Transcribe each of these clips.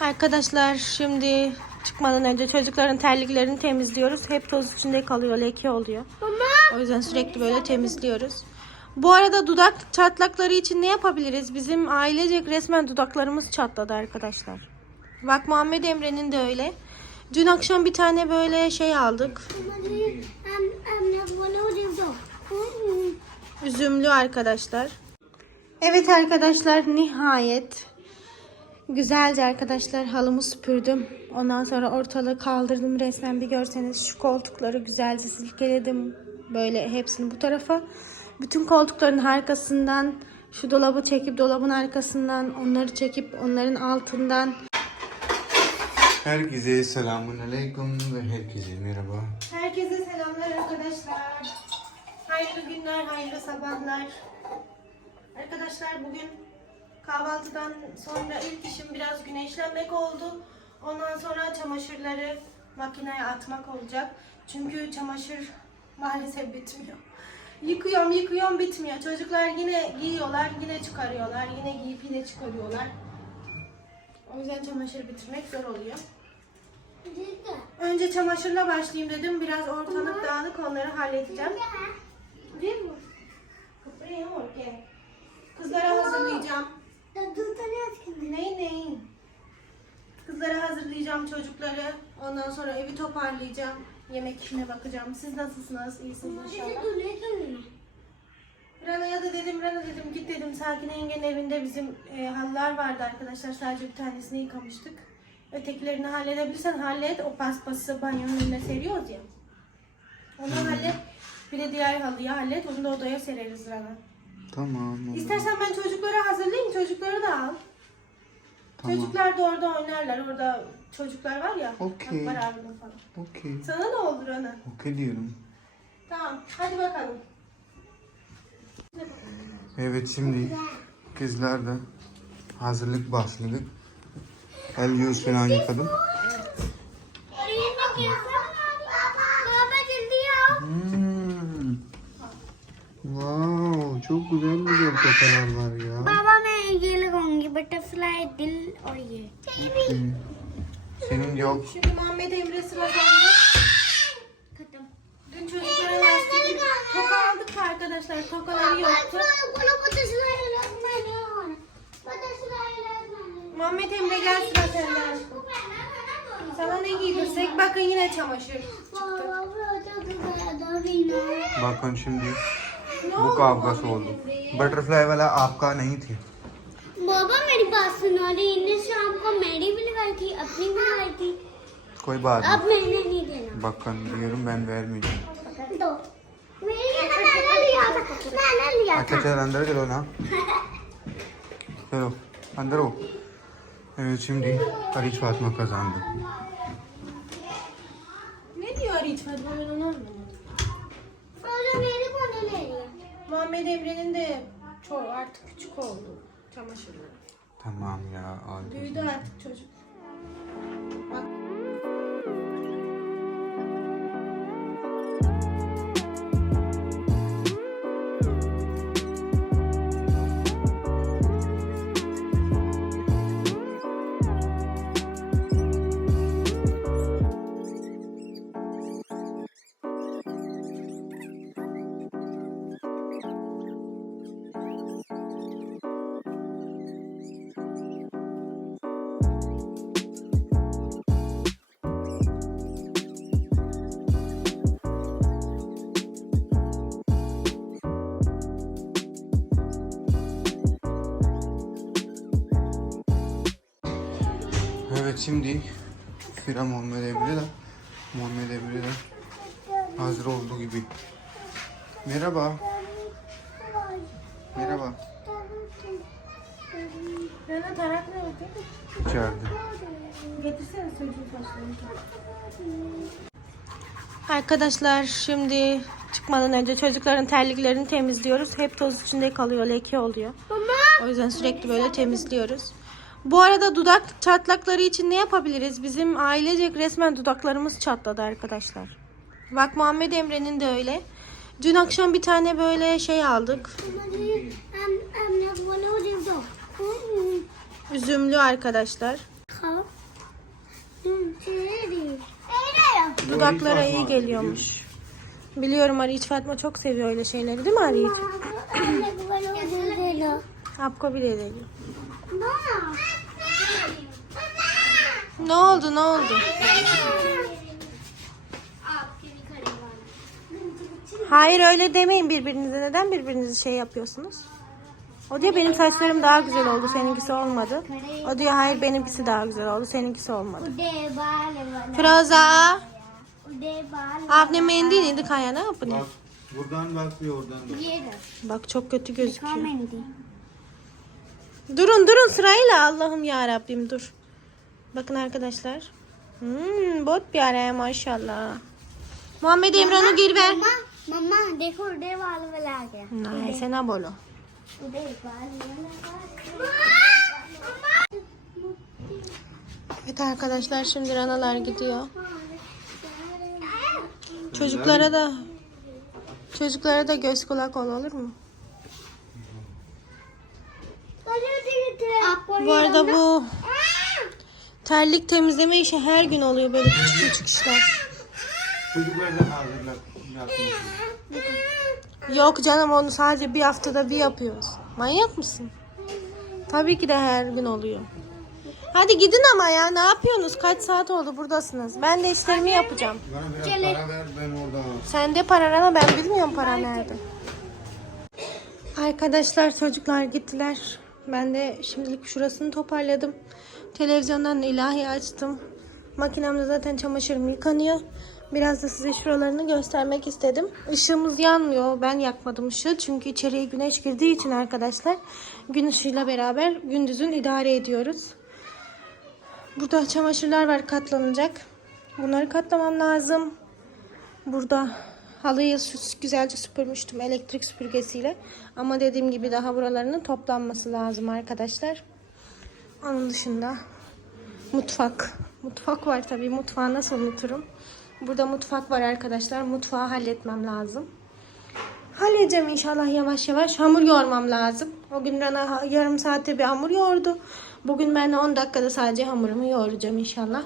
Arkadaşlar şimdi çıkmadan önce çocukların terliklerini temizliyoruz. Hep toz içinde kalıyor, leke oluyor. O yüzden sürekli böyle temizliyoruz. Bu arada dudak çatlakları için ne yapabiliriz? Bizim ailecek resmen dudaklarımız çatladı arkadaşlar. Bak Muhammed Emre'nin de öyle. Dün akşam bir tane böyle şey aldık. Üzümlü arkadaşlar. Evet arkadaşlar nihayet güzelce arkadaşlar halımı süpürdüm. Ondan sonra ortalığı kaldırdım resmen bir görseniz şu koltukları güzelce silkeledim. Böyle hepsini bu tarafa. Bütün koltukların arkasından şu dolabı çekip dolabın arkasından onları çekip onların altından Herkese selamun aleyküm ve herkese merhaba. Herkese selamlar arkadaşlar. Hayırlı günler, hayırlı sabahlar. Arkadaşlar bugün kahvaltıdan sonra ilk işim biraz güneşlenmek oldu. Ondan sonra çamaşırları makineye atmak olacak. Çünkü çamaşır maalesef bitmiyor. Yıkıyorum, yıkıyorum bitmiyor. Çocuklar yine giyiyorlar, yine çıkarıyorlar. Yine giyip yine çıkarıyorlar. O yüzden çamaşır bitirmek zor oluyor. Önce çamaşırla başlayayım dedim. Biraz ortalık dağınık onları halledeceğim. Değil mi? Kıpırıyor mu? Gel. Kızlara hazırlayacağım. Neyin neyin? Kızlara hazırlayacağım çocukları. Ondan sonra evi toparlayacağım. Yemek işine bakacağım. Siz nasılsınız? İyisiniz inşallah. Rana'ya da dedim, Rana dedim git dedim Sakine yengenin evinde bizim e, halılar vardı arkadaşlar. Sadece bir tanesini yıkamıştık. Ötekilerini halledebilirsen hallet. O paspası banyonun önüne seriyoruz ya. Onu hallet. Bir de diğer halıyı hallet. Onu da odaya sereriz Rana. Tamam. olur. İstersen ben çocukları hazırlayayım. Çocukları da al. Tamam. Çocuklar da orada oynarlar. Orada çocuklar var ya. Okey. Akbar abinin falan. Okey. Sana ne oldu Rana? Okey diyorum. Tamam. Hadi bakalım. Evet şimdi kızlar da hazırlık başladık. El yüz falan yıkadım. Hmm. Wow, çok güzel güzel tokalar var ya. बाबा मैं ये लगाऊंगी बटरफ्लाई दिल और ये Hmm. Senin yok. Şimdi Muhammed Emre sıra sende. खत्म Dün çocuklara lastik toka aldık arkadaşlar. Tokaları yoktu. Muhammed Emre gel sıra sende. Sana ne giydirsek bakın yine çamaşır çıktı. Bakın şimdi Ne bu oldu वो काव तो का soul. Butterfly वाला आपका नहीं थी। बाबा मेरी बात सुनो रही इन्हें शाम को मेरी भी लगाई थी अपनी भी लगाई थी। कोई बात अब मैंने नहीं देना। बकन ये तो रूम मैन वेयर में दो। तो मैंने लिया था। मैंने लिया था। अच्छा चल अंदर चलो ना। चलो अंदर हो। मैं सिम दी अरिच फातिमा का जान दो। नहीं अरिच फातिमा मेरा नाम Muhammed Emre'nin de çok artık küçük oldu çamaşırları. Tamam ya. Büyüdü artık çocuk. Evet şimdi Sıra Muhammed Emre de Muhammed Emre de hazır olduğu gibi. Merhaba. Merhaba. Rana tarak nerede? İçeride. Getirsene çocuğun saçlarını. Arkadaşlar şimdi çıkmadan önce çocukların terliklerini temizliyoruz. Hep toz içinde kalıyor, leke oluyor. O yüzden sürekli böyle temizliyoruz. Bu arada dudak çatlakları için ne yapabiliriz? Bizim ailecek resmen dudaklarımız çatladı arkadaşlar. Bak Muhammed Emre'nin de öyle. Dün akşam bir tane böyle şey aldık. Üzümlü arkadaşlar. Dudaklara iyi geliyormuş. Biliyorum Ariç Fatma çok seviyor öyle şeyleri değil mi Ariç? Yapko bile geliyor. Ne oldu ne oldu? Hayır öyle demeyin birbirinize. Neden birbirinizi şey yapıyorsunuz? O diyor benim saçlarım daha güzel oldu, seninkisi olmadı. O diyor hayır benimkisi daha güzel oldu, seninkisi olmadı. Froza. Abne mendil neydi Kaya ne yapın? Bak buradan bak bir oradan bak. Bak çok kötü gözüküyor. Durun durun sırayla Allah'ım ya Rabbim dur. Bakın arkadaşlar. Hmm, बहुत प्यारा है माशाल्लाह. Muhammed Emran'ı gir ver. मम्मा देखो उड़े वाल वाला आ गया नहीं ऐसे ना बोलो. उड़े वाल वाला Evet arkadaşlar şimdi Ranalar gidiyor. Çocuklara da çocuklara da göz kulak ol olur mu? Bu arada bu terlik temizleme işi her gün oluyor böyle küçük küçük işler. Çocuklar. Yok canım onu sadece bir haftada bir yapıyoruz. Manyak mısın? Tabii ki de her gün oluyor. Hadi gidin ama ya ne yapıyorsunuz? Kaç saat oldu buradasınız? Ben de işlerimi yapacağım. Bana biraz para ver ben oradan. Sen de para ama ben bilmiyorum para nerede. Arkadaşlar çocuklar gittiler. Ben de şimdilik şurasını toparladım. Televizyondan ilahi açtım. Makinemde zaten çamaşırım yıkanıyor. Biraz da size şuralarını göstermek istedim. Işığımız yanmıyor. Ben yakmadım ışığı. Çünkü içeriye güneş girdiği için arkadaşlar gün ışığıyla beraber gündüzün idare ediyoruz. Burada çamaşırlar var katlanacak. Bunları katlamam lazım. Burada halıyı güzelce süpürmüştüm elektrik süpürgesiyle. Ama dediğim gibi daha buralarının toplanması lazım arkadaşlar. Onun dışında mutfak. Mutfak var tabii. Mutfağı nasıl unuturum? Burada mutfak var arkadaşlar. Mutfağı halletmem lazım. Halledeceğim inşallah yavaş yavaş. Hamur yoğurmam lazım. O gün Rana yarım saatte bir hamur yoğurdu. Bugün ben de 10 dakikada sadece hamurumu yoğuracağım inşallah.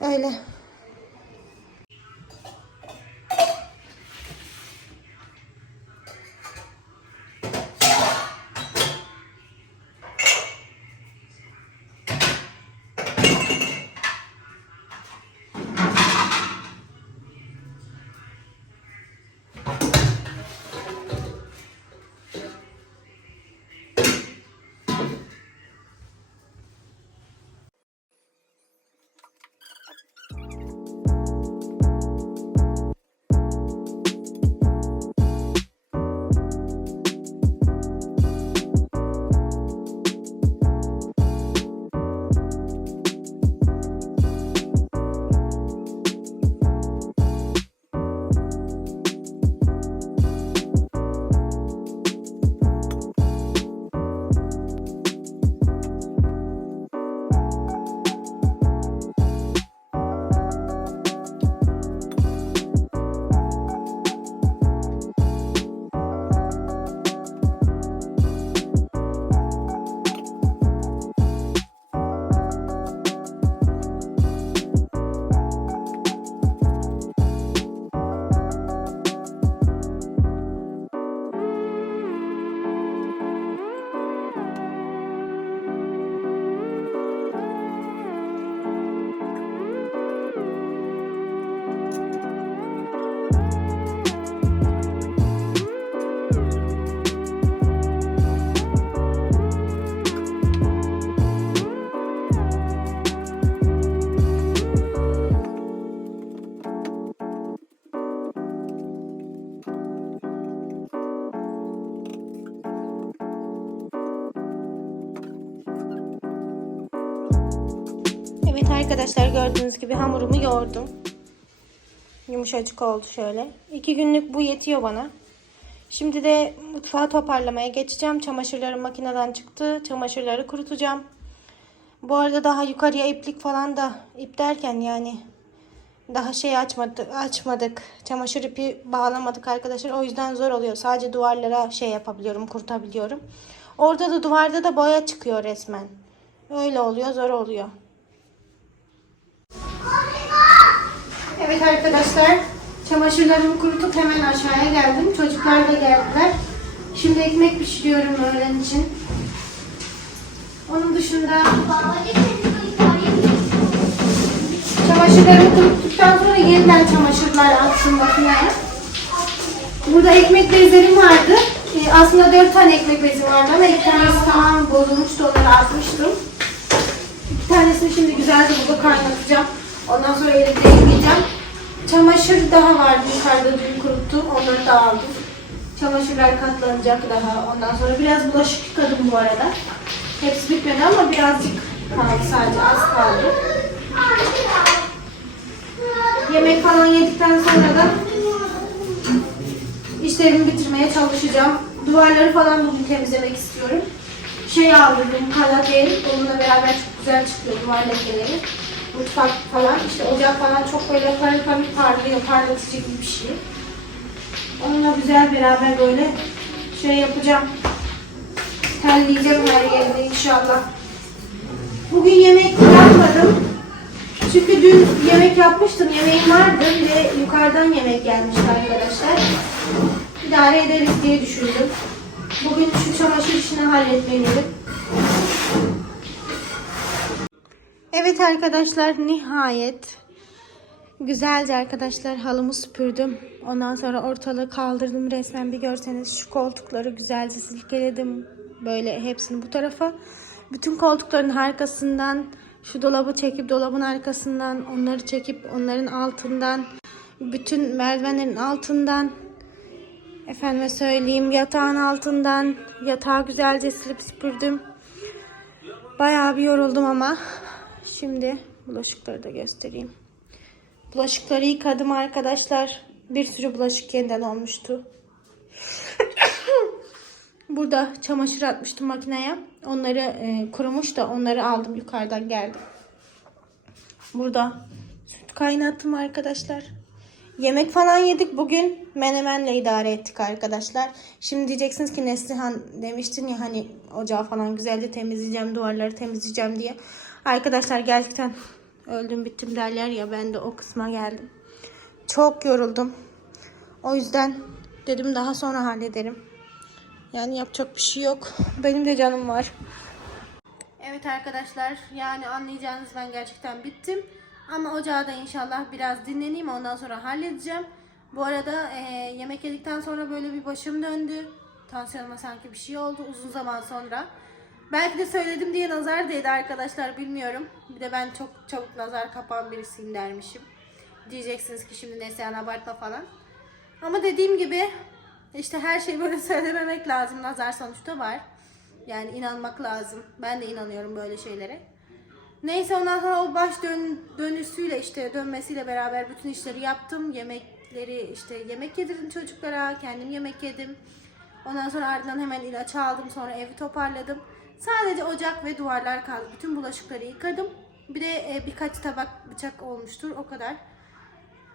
Öyle. Arkadaşlar gördüğünüz gibi hamurumu yoğurdum. Yumuşacık oldu şöyle. İki günlük bu yetiyor bana. Şimdi de mutfağı toparlamaya geçeceğim. Çamaşırlarım makineden çıktı. Çamaşırları kurutacağım. Bu arada daha yukarıya iplik falan da ip derken yani daha şey açmadık, açmadık. Çamaşır ipi bağlamadık arkadaşlar. O yüzden zor oluyor. Sadece duvarlara şey yapabiliyorum, kurtabiliyorum. Orada da duvarda da boya çıkıyor resmen. Öyle oluyor, zor oluyor. Evet arkadaşlar, çamaşırlarımı kurutup hemen aşağıya geldim. Çocuklar da geldiler. Şimdi ekmek pişiriyorum öğlen için. Onun dışında çamaşırlarımı kuruttuktan sonra yeniden çamaşırlar atsın makineye. Burada ekmek bezlerim vardı. Ee, aslında dört tane ekmek bezim vardı ama iki tanesi tamamen bozulmuştu. Onları atmıştım. İki tanesini şimdi güzelce burada kaynatacağım. Ondan sonra elimde yıkayacağım. Çamaşır daha vardı yukarıda dün kuruttum. Onları da aldım. Çamaşırlar katlanacak daha. Ondan sonra biraz bulaşık yıkadım bu arada. Hepsi bitmedi ama birazcık kaldı sadece az kaldı. Yemek falan yedikten sonra da işlerimi bitirmeye çalışacağım. Duvarları falan bugün temizlemek istiyorum. Şey aldırdım, parlak el. Onunla beraber çok güzel çıkıyor duvar lekeleri. Mutfak falan, işte ocak falan çok böyle parıl parıl parlıyor, parlatıcı gibi bir şey. Onunla güzel beraber böyle şey yapacağım. Telleyeceğim her yerini inşallah. Bugün yemek yapmadım. Çünkü dün yemek yapmıştım. Yemeğim vardı ve yukarıdan yemek gelmişti arkadaşlar. İdare ederiz diye düşündüm. Bugün şu çamaşır işini halletmeliydim. Evet arkadaşlar nihayet güzelce arkadaşlar halımı süpürdüm. Ondan sonra ortalığı kaldırdım resmen bir görseniz şu koltukları güzelce silkeledim. Böyle hepsini bu tarafa. Bütün koltukların arkasından şu dolabı çekip dolabın arkasından onları çekip onların altından bütün merdivenlerin altından efendime söyleyeyim yatağın altından yatağı güzelce silip süpürdüm. Bayağı bir yoruldum ama şimdi bulaşıkları da göstereyim. Bulaşıkları yıkadım arkadaşlar. Bir sürü bulaşık yeniden olmuştu. Burada çamaşır atmıştım makineye. Onları e, kurumuş da onları aldım yukarıdan geldim. Burada süt kaynattım arkadaşlar. Yemek falan yedik bugün. Menemenle idare ettik arkadaşlar. Şimdi diyeceksiniz ki Neslihan demiştin ya hani ocağı falan güzelce temizleyeceğim, duvarları temizleyeceğim diye. Arkadaşlar gerçekten öldüm bittim derler ya ben de o kısma geldim. Çok yoruldum. O yüzden dedim daha sonra hallederim. Yani yapacak bir şey yok. Benim de canım var. Evet arkadaşlar yani anlayacağınız ben gerçekten bittim. Ama ocağı da inşallah biraz dinleneyim ondan sonra halledeceğim. Bu arada e, yemek yedikten sonra böyle bir başım döndü. Tansiyonuma sanki bir şey oldu uzun zaman sonra. Belki de söyledim diye nazar değdi arkadaşlar bilmiyorum. Bir de ben çok çabuk nazar kapan birisiyim dermişim. Diyeceksiniz ki şimdi Neslihan abartma falan. Ama dediğim gibi işte her şeyi böyle söylememek lazım. Nazar sonuçta var. Yani inanmak lazım. Ben de inanıyorum böyle şeylere. Neyse ondan sonra o baş dön, dönüşüyle işte dönmesiyle beraber bütün işleri yaptım. Yemekleri işte yemek yedirdim çocuklara. Kendim yemek yedim. Ondan sonra ardından hemen ilaç aldım. Sonra evi toparladım. Sadece ocak ve duvarlar kaldı. Bütün bulaşıkları yıkadım. Bir de e, birkaç tabak bıçak olmuştur. O kadar.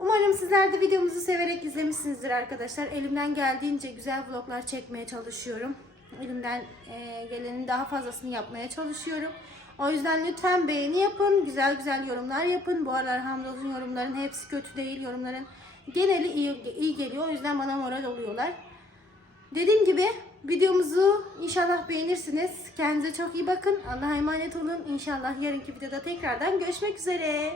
Umarım sizler de videomuzu severek izlemişsinizdir arkadaşlar. Elimden geldiğince güzel vloglar çekmeye çalışıyorum. Elimden e, gelenin daha fazlasını yapmaya çalışıyorum. O yüzden lütfen beğeni yapın, güzel güzel yorumlar yapın. Bu aralar Hamdolsun yorumların hepsi kötü değil. Yorumların geneli iyi, iyi geliyor. O yüzden bana moral oluyorlar. Dediğim gibi videomuzu inşallah beğenirsiniz. Kendinize çok iyi bakın. Allah'a emanet olun. İnşallah yarınki videoda tekrardan görüşmek üzere.